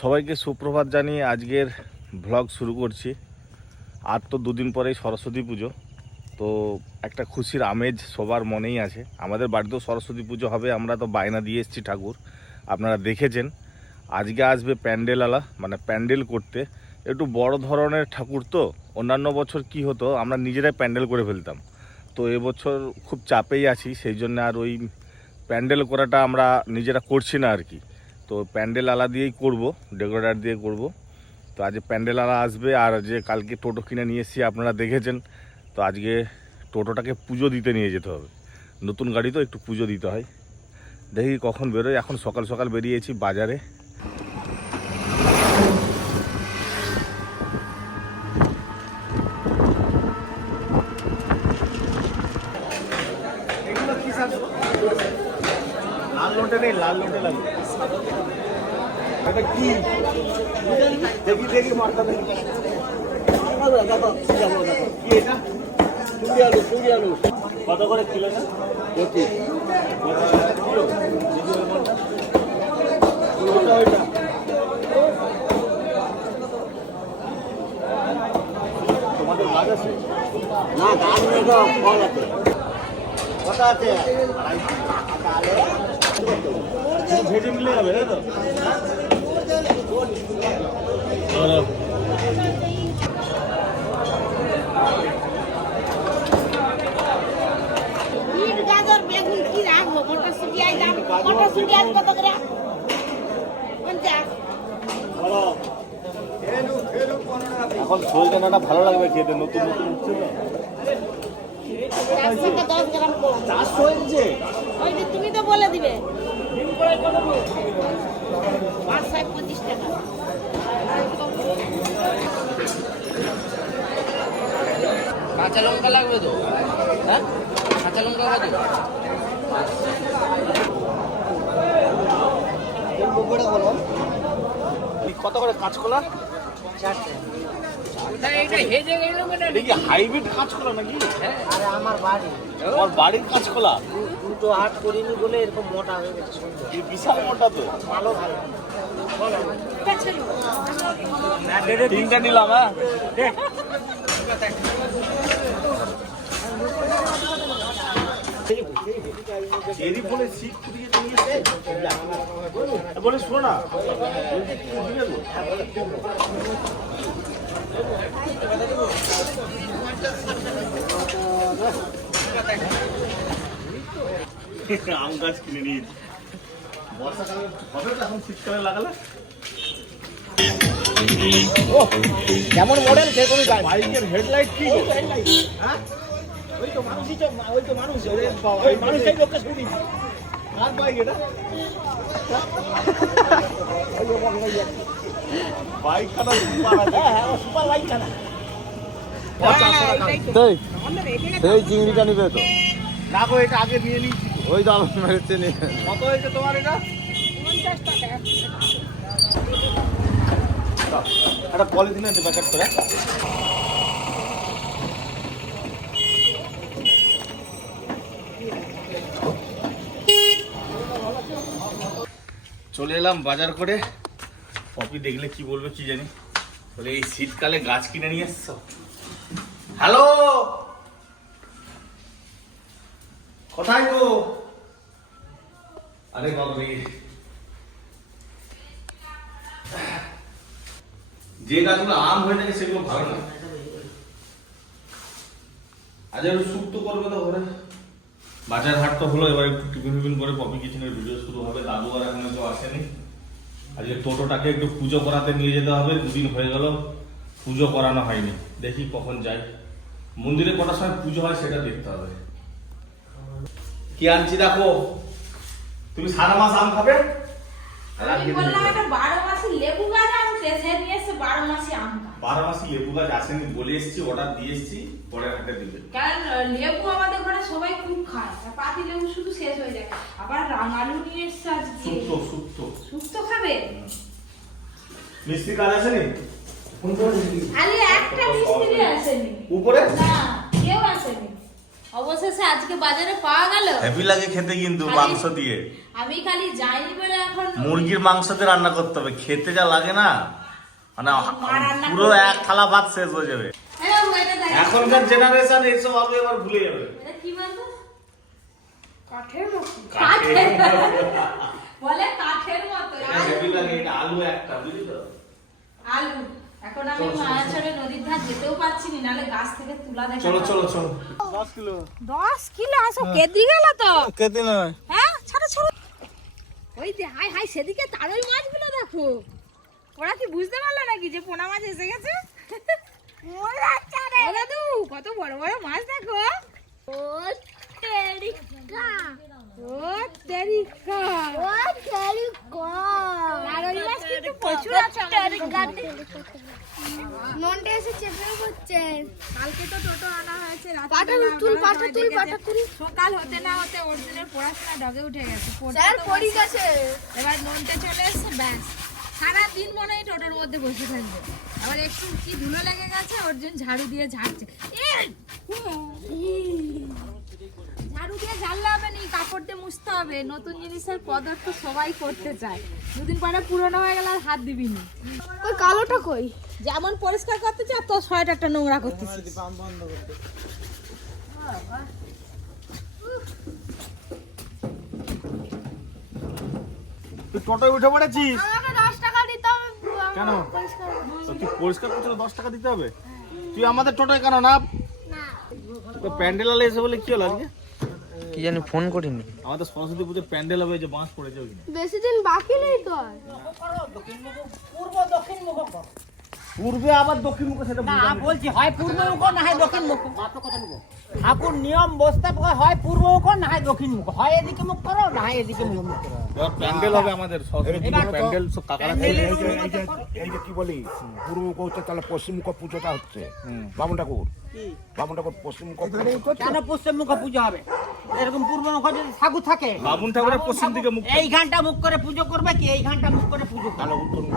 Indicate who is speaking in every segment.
Speaker 1: সবাইকে সুপ্রভাত জানিয়ে আজকের ভ্লগ শুরু করছি। আর তো দুদিন পরেই সরস্বতী পুজো। তো একটা খুশির আমেজ সবার মনেই আছে। আমাদের বাড়িতেও সরস্বতী পুজো হবে, আমরা তো বায়না দিয়ে এসেছি ঠাকুর। আপনারা দেখেছেন। আজকে আসবে প্যান্ডেলওয়ালা মানে প্যান্ডেল করতে। একটু বড় ধরনের ঠাকুর তো, অন্যান্য বছর কি হতো, আমরা নিজেরাই প্যান্ডেল করে ফেলতাম। তো এবছর খুব চাপেই আছি, সেই জন্য আর ওই প্যান্ডেল করাটা আমরা নিজেরা করছি না আর কি। তো প্যান্ডেল আলা দিয়েই করব, ডেকোরেটার দিয়ে করব। তো আজ প্যান্ডেল আলা আসবে, আর যে কালকে টোটো কিনে নিয়ে এসেছি, আপনারা দেখেছেন। তো আজকে টোটোটাকে পুজো দিতে নিয়ে যেতে হবে। নতুন গাড়ি তো একটু পুজো দিতে হয়। দেখি কখন বেরোয়। এখন সকাল সকাল বেরিয়েছি বাজারে লাল লোটে নেই লাল লোটে লাগবে এটা কি দেখি দেখি মারটা দেখি কি এটা
Speaker 2: চুড়ি আলু চুড়ি আলু
Speaker 1: কত করে কিলো না
Speaker 2: পঁচিশ
Speaker 1: তোমাদের গাছ আছে
Speaker 2: না গান নেই তো ফল আছে কত আছে
Speaker 1: ভেজে নিলে হবে তাই তো
Speaker 3: বিট গাজর বেগুন কি রাখব মটরশুটি আই দাম মটরশুটি আজ কত করে পঞ্চাশ
Speaker 1: এখন ঝোল দানাটা ভালো লাগবে খেতে নতুন নতুন উঠছে
Speaker 3: তুমি তো বলে দিবে। পঁচিশ টাকা।
Speaker 4: কাঁচা লঙ্কা লাগবে তো? হ্যাঁ? কাঁচা লঙ্কা কত?
Speaker 1: কত করে কাঁচকলা?
Speaker 4: এটা
Speaker 1: কি হাইব্রিড কাঁচকলা নাকি?
Speaker 2: আরে আমার বাড়ি।
Speaker 1: আমার বাড়ির কাঁচকলা?
Speaker 2: দুটো হাট করিনি বলে এরকম মোটা হয়ে গেছে
Speaker 1: বিশাল মোটা তো।
Speaker 2: ভালো ভালো।
Speaker 1: তিনটা নিলাম হ্যাঁ? বলে শোনো না? আম গাছ কিনে নিয়েছি বর্ষাকালে এখন শীতকালে লাগালে?
Speaker 2: যেমন মডেল সেরকমই
Speaker 1: বাইকের হেডলাইট কি গো?
Speaker 2: হ্যাঁ? ওই তো মানুষই তো ওই তো মানুষ ওই মানুষটাই লোককে শুনি
Speaker 1: কার বাইক এটা? বাইক খানা সুপার আছে।
Speaker 2: হ্যাঁ হ্যাঁ খানা
Speaker 5: সেই চিংড়িটা নিবে তো।
Speaker 1: না গো এটা আগে নিয়ে নিয়েছি।
Speaker 5: ওই দাম মেরেছে নিয়ে
Speaker 1: কত হয়েছে তোমার এটা? একটা পলিথিনে আছে প্যাকেট করে। চলে এলাম বাজার করে। পপি দেখলে কি বলবে কি জানি। বলে, এই শীতকালে গাছ কিনে নিয়ে এসছো? হ্যালো কোথায় গো? আরে বাবরে যে গাছগুলো আম হয়ে থাকে, সেগুলো ভালো না। আজ শুক্তো করবে তো ঘরে। বাজার হাট তো হলো এবার একটু টিফিন টিফিন করে পপি কিচেনের ভিডিও শুরু হবে। দাদু আর এখনও কেউ আসেনি। আজকে টোটোটাকে একটু পুজো করাতে নিয়ে যেতে হবে দুদিন হয়ে গেল পুজো করানো হয়নি। দেখি কখন যাই। মন্দিরে কটার সময় পুজো হয় সেটা দেখতে হবে। কি আনছি দেখো? তুমি সারা মাস আম খাবে?
Speaker 3: লেবু গাছ নিয়ে এসে বারো মাসি আম
Speaker 1: বারো মাসি লেবু গাছ আসেনি বলে এসেছি অর্ডার দিয়ে এসেছি পরে হাটে দিবে।
Speaker 3: কারণ লেবু আমাদের ঘরে সবাই খুব খায়। আর পাতি লেবু শুধু শেষ হয়ে যায়। আবার রাঙালু নিয়ে এসছে আজকে।
Speaker 1: সুপ্ত সুপ্ত
Speaker 3: সুস্থ খাবে?
Speaker 1: মিষ্টি কাজ আসেনি?
Speaker 3: আরে একটা মিস্ত্রি আসেনি।
Speaker 1: উপরে?
Speaker 3: না। অবশেষে আজকে বাজারে পাওয়া গেল।
Speaker 1: হেভি লাগে খেতে কিন্তু মাংস দিয়ে।
Speaker 3: আমি খালি যাইনি বলে এখন
Speaker 1: মুরগির মাংস দিয়ে রান্না করতে হবে খেতে যা লাগে না। মানে পুরো এক থালা ভাত শেষ হয়ে যাবে।
Speaker 3: দেখ।
Speaker 1: এখনকার জেনারেশন এইসব হবে এবার ভুলে যাবে।
Speaker 3: কি বলতো? কাঠের মতো।
Speaker 1: কাঠের
Speaker 3: বলে কাঠের মতো।
Speaker 1: হেভি লাগে এটা আলু একটা বুঝলি তো?
Speaker 3: আলু। এখন আমি মায়াচরে নদীর ধার যেতেও পারছি না নাহলে গাছ থেকে তুলা দেখা
Speaker 1: চলো চলো চলো।
Speaker 5: দশ কিলো।
Speaker 3: আসো কেদ্রি গেল তো?
Speaker 5: নয়।
Speaker 3: হ্যাঁ? ছাড়ো ছাড়ো। ওই যে হাই হাই সেদিকে তার ওই মাছগুলো দেখো। ওরা কি বুঝতে পারল নাকি যে পোনা মাছ এসে গেছে? ও দাদু কত বড় বড় মাছ দেখো। ও তেরিকা ও তেরিকা ও তেরিকা আর ওই মাছ কিন্তু প্রচুর আছে আমাদের
Speaker 6: নন্টে এসে চেপে করছে।
Speaker 3: কালকে তো টোটো আনা হয়েছে
Speaker 6: তুল, তুল, তুল।
Speaker 3: সকাল হতে না হতে অর্জুনের পড়াশোনা ডগে উঠে গেছে
Speaker 6: স্যার পড়ি গেছে
Speaker 3: এবার ননটে চলে এসছে ব্যাস। সারাদিন মনে হয় টোটোর মধ্যে বসে থাকবে। আবার একটু কি ধুলো লেগে গেছে অর্জুন ঝাড়ু দিয়ে ঝাড়ছে। এই! ঝাড়ু দিয়ে ঝাড়লে হবে নি কাপড় দিয়ে মুছতে হবে। নতুন জিনিসের পদার্থ সবাই করতে চায়। দুদিন পরে পুরনো হয়ে গেলে আর হাত দিবি না।
Speaker 6: ওই কালোটা কই?
Speaker 3: যেমন পরিষ্কার করতে তোর শয়টা একটা নোংরা করতেছিস
Speaker 1: তুই টোটোয় উঠে পড়েছিস?
Speaker 6: আমাকে দশ টাকা দিতে হবে
Speaker 1: কেন?
Speaker 6: পরিষ্কার
Speaker 1: তো তুই পরিষ্কার করতে হলে দশ টাকা দিতে হবে? তুই আমাদের টোটোয় কেন না?
Speaker 6: না।
Speaker 1: তো প্যান্ডেল আলে এসে বলে কি হলো আজকে?
Speaker 4: কি জানি ফোন করিনি।
Speaker 1: আমাদের সরস্বতী পুজোর প্যান্ডেল হবে যে বাঁশ পড়েছে ওইখানে।
Speaker 6: বেশি দিন বাকি নেই তো আর।
Speaker 2: পূর্বে আবার দক্ষিণ মুখ সেটা না বলছি হয় পূর্ব মুখ না হয় দক্ষিণ মুখ? ঠাকুর নিয়ম বসতে হয় পূর্ব মুখ না হয় দক্ষিণ মুখ হয় এদিকে মুখ করো না হয় এদিকে মুখ করো।
Speaker 1: প্যান্ডেল হবে আমাদের প্যান্ডেল সব কাকারা
Speaker 2: প্যান্ডেলের
Speaker 1: খেলে-
Speaker 2: নিয়ম
Speaker 7: এই যে কি বলি পূর্ব মুখ হচ্ছে তাহলে পশ্চিম মুখ পুজোটা হচ্ছে। বামুন ঠাকুর। বামুন ঠাকুর পশ্চিম মুখ
Speaker 2: কেন পশ্চিম মুখ পুজো হবে? এরকম পূর্ব মুখ যদি ঠাকুর থাকে
Speaker 1: বামুন ঠাকুরের পশ্চিম দিকে মুখ
Speaker 2: এই ঘণ্টা মুখ করে পুজো করবে কি? এই ঘণ্টা মুখ করে পুজো করবে?
Speaker 7: তাহলে উত্তর মুখ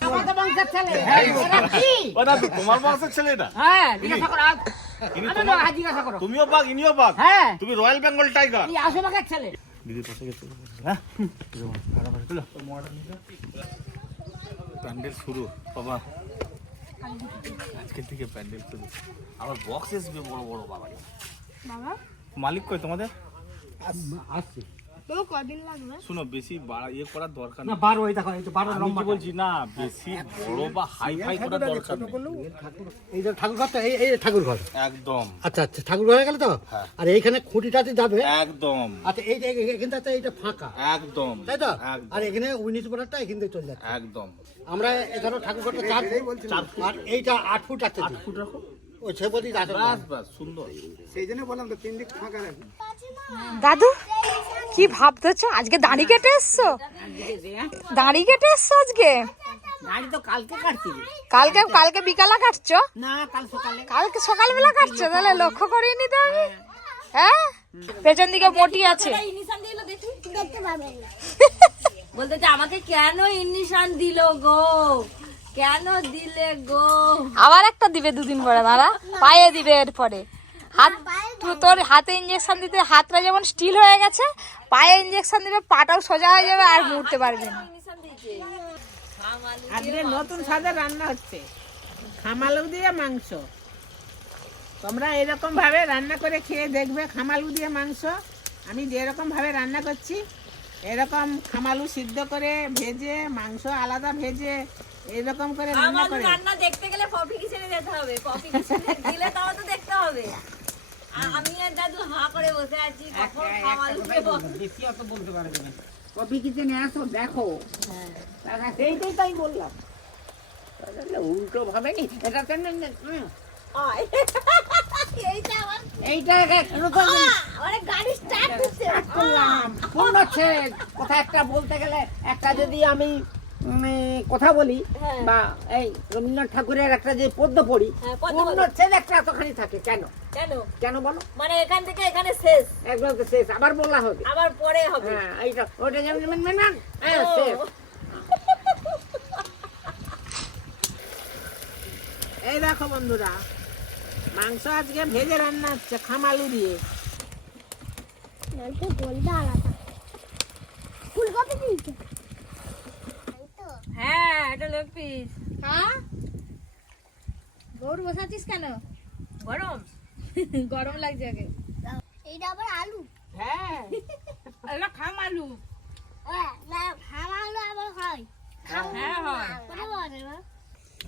Speaker 2: আমাদের বংশের ছেলে। এরা কি?
Speaker 1: তোমার বংশের ছেলে এটা।
Speaker 2: হ্যাঁ জিজ্ঞাসা করো আজ-
Speaker 1: ইনি
Speaker 2: আমাদের
Speaker 1: তোমার-
Speaker 2: আজ জিজ্ঞাসা করো।
Speaker 1: তুমিও বাঘ ইনিও বাঘ।
Speaker 2: হ্যাঁ।
Speaker 1: তুমি রয়্যাল বেঙ্গল টাইগার।
Speaker 2: এই আশেপাশের ছেলে।
Speaker 1: হ্যাঁ? প্যান্ডেল শুরু। বাবা। আজকে থেকে প্যান্ডেল শুরু। আবার বক্স আসবে বড় বড় বাবা? মালিক কই তোমাদের?
Speaker 6: কদিন লাগবে?
Speaker 1: শুনো বেশি বাড়া ইয়ে করার দরকার
Speaker 2: না বারো এই দেখো এই তো বারো লম্বা
Speaker 1: বলছি? না বেশি বড় বা হাই ফাই করার দরকার নেই।
Speaker 8: এই যে ঠাকুর ঘরটা এই এই ঠাকুর ঘর
Speaker 1: একদম।
Speaker 8: আচ্ছা আচ্ছা ঠাকুর ঘরে গেলে তো?
Speaker 1: হ্যাঁ।
Speaker 8: আর এইখানে খুঁটিটাতে যাবে?
Speaker 1: একদম।
Speaker 8: আচ্ছা এই এখানটাতে এইটা ফাঁকা।
Speaker 1: একদম।
Speaker 8: তাই তো? আর এখানে উনিশ বোর্ডারটা এখান থেকে চলে যাচ্ছে।
Speaker 1: একদম।
Speaker 8: আমরা এখানে ঠাকুর ঘরটা চার ফুট চার ফুট আর এইটা আট ফুট আছে। আট ফুট রাখো। ওই সে বলি আছে
Speaker 1: বাস বাস সুন্দর।
Speaker 3: দাদু কি ভাবতেছো? আজকে দাড়ি কেটে এসছো? দাড়ি কেটে এসছো আজকে?
Speaker 2: কালকে
Speaker 3: কালকে কালকে বিকালে কাটছো?
Speaker 2: না কাল সকালে।
Speaker 3: কালকে সকালবেলা কাটছো? তাহলে লক্ষ্য করিনি তো আমি হ্যাঁ? পেছন দিকে মোটি আছে।
Speaker 6: দেখতে
Speaker 9: বলতে আমাকে কেন ইঞ্জেকশন দিল গো? কেন দিলে গো?
Speaker 3: আবার একটা দিবে দুদিন পরে দাঁড়া পায়ে দিবে এরপরে। হাত তোর হাতে ইঞ্জেকশন দিতে হাতটা যেমন স্টিল হয়ে গেছে পায়ে ইঞ্জেকশন দিবে পাটাও সোজা হয়ে যাবে আর মুড়তে পারবে না।
Speaker 10: আজকে নতুন স্বাদের রান্না হচ্ছে। খামালু দিয়ে মাংস। তোমরা এরকম ভাবে রান্না করে খেয়ে দেখবে খামালু দিয়ে মাংস। আমি যেরকম ভাবে রান্না করছি এরকম খামালু সিদ্ধ করে ভেজে মাংস আলাদা ভেজে এরকম করে রান্না করে।
Speaker 9: রান্না দেখতে গেলে পপি কিচেনে যেতে হবে। পপি কিচেনে গেলে তাও তো দেখতে হবে। আমি আর দাদু হাঁ করে বসে আছি কখন খাওয়া
Speaker 2: বেশি অত বলতে পারবে না। কপি কিচেনে আসো দেখো। তারা সেইটাই তাই বললাম। উল্টো ভাবে নি এটা।
Speaker 9: এইটা গাড়ি স্টার্ট
Speaker 2: করলাম। পূর্ণচ্ছেদ কথা একটা বলতে গেলে একটা যদি আমি কথা বলি বা এই রবীন্দ্রনাথ ঠাকুরের একটা যে পদ্য পড়ি
Speaker 9: হ্যাঁ, পদ্য
Speaker 2: একটা এতখানি থাকে কেন?
Speaker 9: কেন?
Speaker 2: কেন বলো?
Speaker 9: মানে এখান থেকে এখানে শেষ।
Speaker 2: একদম শেষ আবার বলা হবে।
Speaker 9: আবার পরে হবে।
Speaker 2: হ্যাঁ এইটা ওইটা যেমন যেমন, হ্যাঁ শেষ।
Speaker 10: এই দেখো বন্ধুরা মাংস আজকে ভেজে রান্না হচ্ছে খামালু দিয়ে।
Speaker 6: বলবে আলাদা। ফুলকপি দিয়েছে
Speaker 3: হ্যাঁ এটা লেগ পিস হ্যাঁ গৌর বসাচ্ছিস কেন? গরম। গরম লাগছে আগে।
Speaker 6: এইটা আবার আলু?
Speaker 10: হ্যাঁ। এটা
Speaker 6: হ্যাঁ না খাওয়া আলু আবার হয়।
Speaker 3: হ্যাঁ হয়
Speaker 6: মা?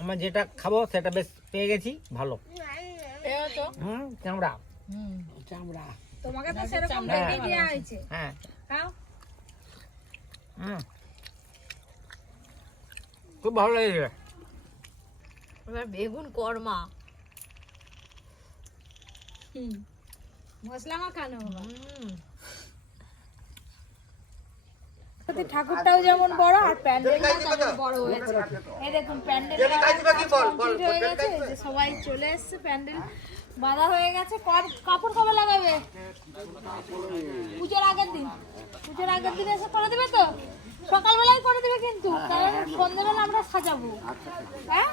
Speaker 2: আমরা যেটা খাব সেটা বেশ পেয়ে গেছি ভালো। হুম চামড়া।
Speaker 10: চামড়া।
Speaker 3: তোমাকে তো সেরকম
Speaker 2: হ্যাঁ।
Speaker 3: খাও।
Speaker 2: হুম। খুব ভালো লেগেছে।
Speaker 3: এবার বেগুন কর্মা। মশলা মাখানো ঠাকুরটাও যেমন বড় আর তেমন বড় হয়েছে এই দেখুন প্যান্ডেল কমপ্লিট হয়ে গেছে? যে সবাই চলে এসেছে প্যান্ডেল বাঁধা হয়ে গেছে। কাপড় কবে লাগাবে? পুজোর আগের দিন। পুজোর আগের দিন এসে করে দেবে তো? সকালবেলায় করে দেবে কিন্তু কারণ সন্ধ্যেবেলা আমরা সাজাবো। হ্যাঁ?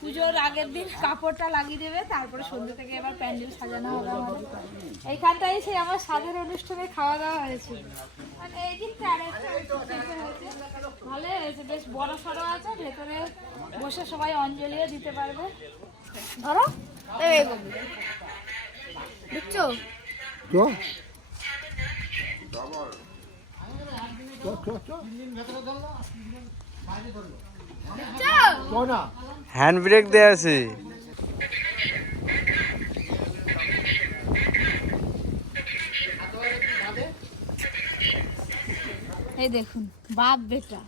Speaker 3: পুজোর আগের দিন কাপড়টা লাগিয়ে দেবে তারপরে সন্ধ্যে থেকে এবার প্যান্ডেল সাজানো হবে আমাদের। এইখানটাই সেই আমার স্বাদের অনুষ্ঠানে খাওয়া দাওয়া হয়েছিল মানে এই দিনটা আর হয়েছে। হয়েছে বেশ বড় সড়ো আছে ভেতরে বসে সবাই অঞ্জলিও দিতে পারবে। ধরো। বুঝছ
Speaker 5: হ্যান্ড ব্রেক দেয়া আছে।
Speaker 3: এই দেখুন বাপ বেটা।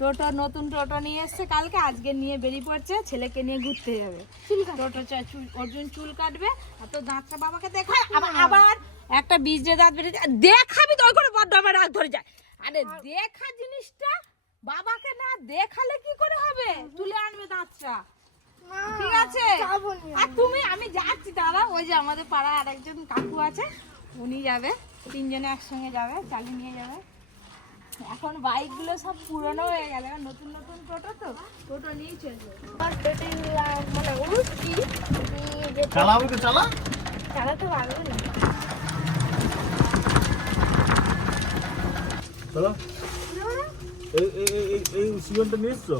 Speaker 3: টোটো নতুন টোটো নিয়ে এসছে কালকে আজকে নিয়ে বেরিয়ে পড়ছে ছেলেকে নিয়ে ঘুরতে যাবে। টোটো অর্জুন চুল কাটবে আর তো দাঁতটা বাবাকে দেখায় আবার আবার একটা বীজ দাঁত বেরিয়ে। দেখাবি তো ওই করে বড্ড আমার রাগ ধরে যায়। আরে দেখা জিনিসটা বাবাকে না দেখালে কি করে হবে? তুলে আনবে দাঁতটা। ঠিক আছে? আর তুমি আমি যাচ্ছি দাদা ওই যে আমাদের পাড়ায় আরেকজন কাকু আছে উনি যাবে। তিনজনে একসঙ্গে যাবে চালিয়ে নিয়ে যাবে। এখন বাইকগুলো সব পুরনো হয়ে গেল। নতুন নতুন টোটো তো টোটো নিয়ে চলবে
Speaker 6: মানে
Speaker 1: চালাবি তো চালা?
Speaker 6: চালাতে পারব না।
Speaker 1: চলো এই এই এই- এই এই সিজনটা নিয়ে এসছো?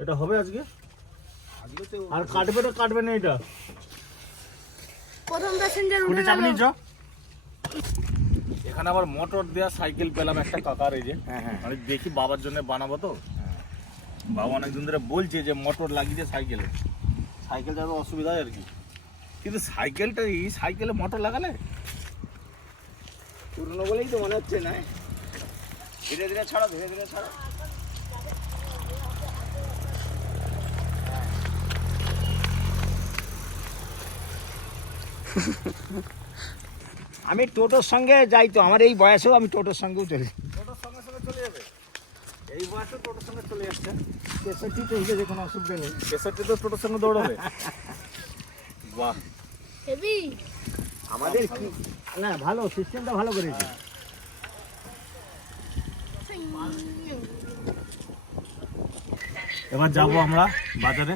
Speaker 1: এটা হবে আজকে? আর কাটবে তো কাটবে না এটা।
Speaker 6: প্রথম প্যাসেঞ্জার
Speaker 1: উঠে এখানে আবার মোটর দেওয়া সাইকেল পেলাম একটা কাকার এই যে। আমি দেখি বাবার জন্য বানাবো তো। বাবা অনেকদিন ধরে বলছে যে মোটর লাগিয়ে সাইকেলে সাইকেল যাবে অসুবিধা হয় আর কি। কিন্তু সাইকেলটা এই সাইকেলে মোটর লাগালে
Speaker 2: পুরনো বলেই তো মনে হচ্ছে না? ধীরে ধীরে ছাড়ো ধীরে ধীরে ছাড়ো। আমি টোটোর সঙ্গে যাই তো আমার এই বয়সেও আমি টোটোর সঙ্গেও চলি
Speaker 1: টোটোর সঙ্গে সঙ্গে চলে যাবে? এই বয়সে টোটোর সঙ্গে চলে যাচ্ছে
Speaker 2: তেষট্টি তো হিসেবে কোনো অসুবিধা নেই।
Speaker 1: তেষট্টি তো টোটোর সঙ্গে দৌড়াবে। বাহ।
Speaker 2: আমাদের কি- না ভালো সিস্টেমটা ভালো করেছে।
Speaker 1: এবার যাব আমরা বাজারে।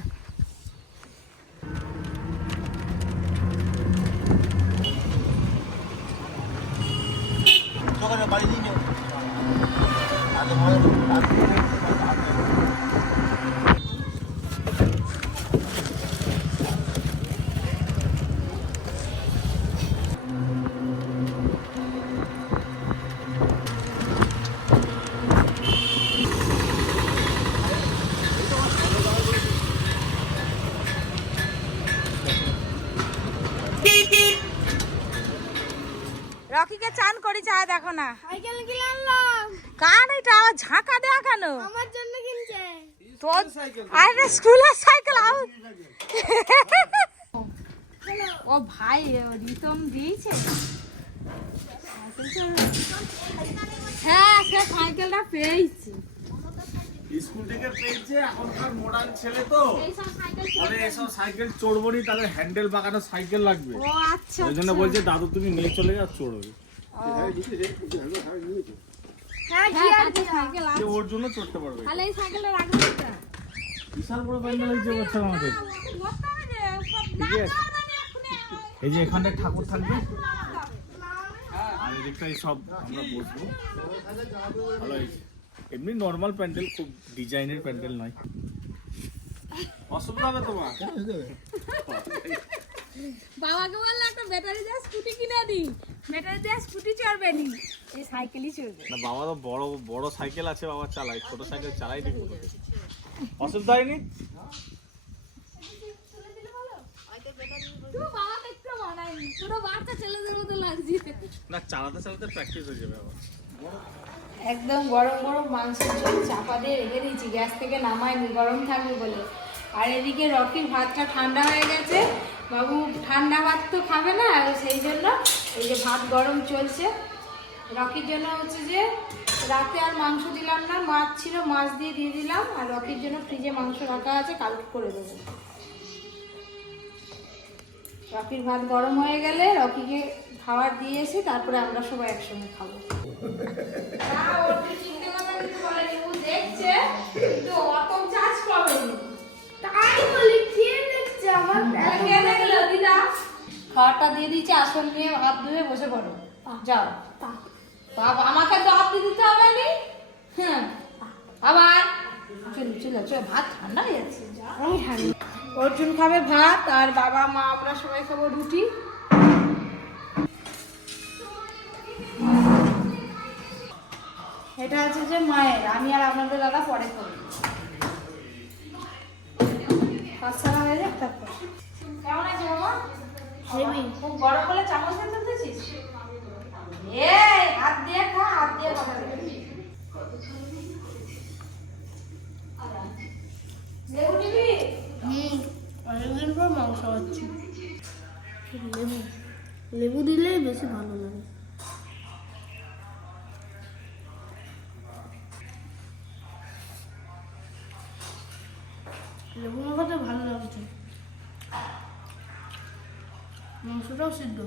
Speaker 3: করি চায় দেখো না।
Speaker 6: সাইকেল কিনে আনলাম।
Speaker 3: কান এটা? আবার ঝাঁকা দেওয়া কেন?
Speaker 6: আমার জন্য কিনছে।
Speaker 3: তোর আরে স্কুলের সাইকেল আও ও ভাই ও রিতম দিয়েছে। হ্যাঁ সে সাইকেলটা পেয়েছি।
Speaker 1: স্কুল থেকে পেয়েছে এখনকার মডার্ন ছেলে তো। মানে এসব সাইকেল চড়বনি তাহলে হ্যান্ডেল বাগানো সাইকেল লাগবে।
Speaker 3: ও আচ্ছা
Speaker 1: ওই জন্য বলছে দাদু তুমি নিয়ে চলে যাও চড়বে।
Speaker 3: হ্যাঁ
Speaker 1: ওর জন্য চড়তে পারবে
Speaker 3: তাহলে এই সাইকেলটা রাখবে
Speaker 1: বিশাল বড় প্যান্ডেল হয়েছে বছর আমাদের।
Speaker 3: যে সব
Speaker 1: এই যে এখানটায় ঠাকুর থাকবে। আর এদিকটাই সব আমরা বসবো। ভালো হয়েছে। এমনি নর্মাল প্যান্ডেল খুব ডিজাইনের প্যান্ডেল নয়। অসুবিধা হবে তোমার?
Speaker 3: বাবাকে বললে একটা ব্যাটারি দেওয়া স্কুটি কিনে দিই ব্যাটারি দেওয়া স্কুটি চড়বে নি। এই সাইকেলই চলবে।
Speaker 1: না বাবা তো বড় বড় সাইকেল আছে বাবা চালায় ছোট সাইকেল চালাই অসুবিধা হয়নি? না চালাতে চালাতে প্র্যাকটিস হয়ে যাবে আবার
Speaker 3: একদম গরম গরম মাংসের ঝোল চাপা দিয়ে রেখে দিয়েছি। গ্যাস থেকে নামাইনি গরম থাকবে বলে। আর এদিকে রকির ভাতটা ঠান্ডা হয়ে গেছে। বাবু ঠান্ডা ভাত তো খাবে না সেই জন্য এই যে ভাত গরম চলছে। রকির জন্য হচ্ছে যে রাতে আর মাংস দিলাম না মাছ ছিল মাছ দিয়ে দিয়ে দিলাম আর রকির জন্য ফ্রিজে মাংস রাখা আছে কালকে করে দেবো। রকির ভাত গরম হয়ে গেলে রকিকে খাবার দিয়ে এসে তারপরে আমরা সবাই একসঙ্গে খাব। দেখছে, কিন্তু অত চার্জ পাবেনি।
Speaker 6: তাই বলি
Speaker 3: খাবারটা দিয়ে দিচ্ছে আসন নিয়ে হাত ধুয়ে বসে পড়ো। যাও। বাবা, আমাকে তো হাত দিতে হবে নি? হ্যাঁ। আবার? চলো চলো চলো, ভাত ঠান্ডা হয়ে যাচ্ছে অর্জুন খাবে ভাত, আর বাবা, মা, আমরা সবাই খাব রুটি। এটা হচ্ছে যে মায়ের, আমি আর আপনাদের দাদা পরে খাব। পাঁচশালা হয়ে যাক তারপর। কেমন আছে বাবা? খুব গরম বলে চামচ দিয়ে তুলতেছিস? এই হাত দিয়ে খা হাত দিয়ে কথা বলবি লেবু নিবি
Speaker 6: হুম অনেকদিন পর মাংস খাচ্ছি লেবু লেবু দিলেই বেশি ভালো লাগে লেবু মাখাতে ভালো লাগছে মাংসটাও সিদ্ধ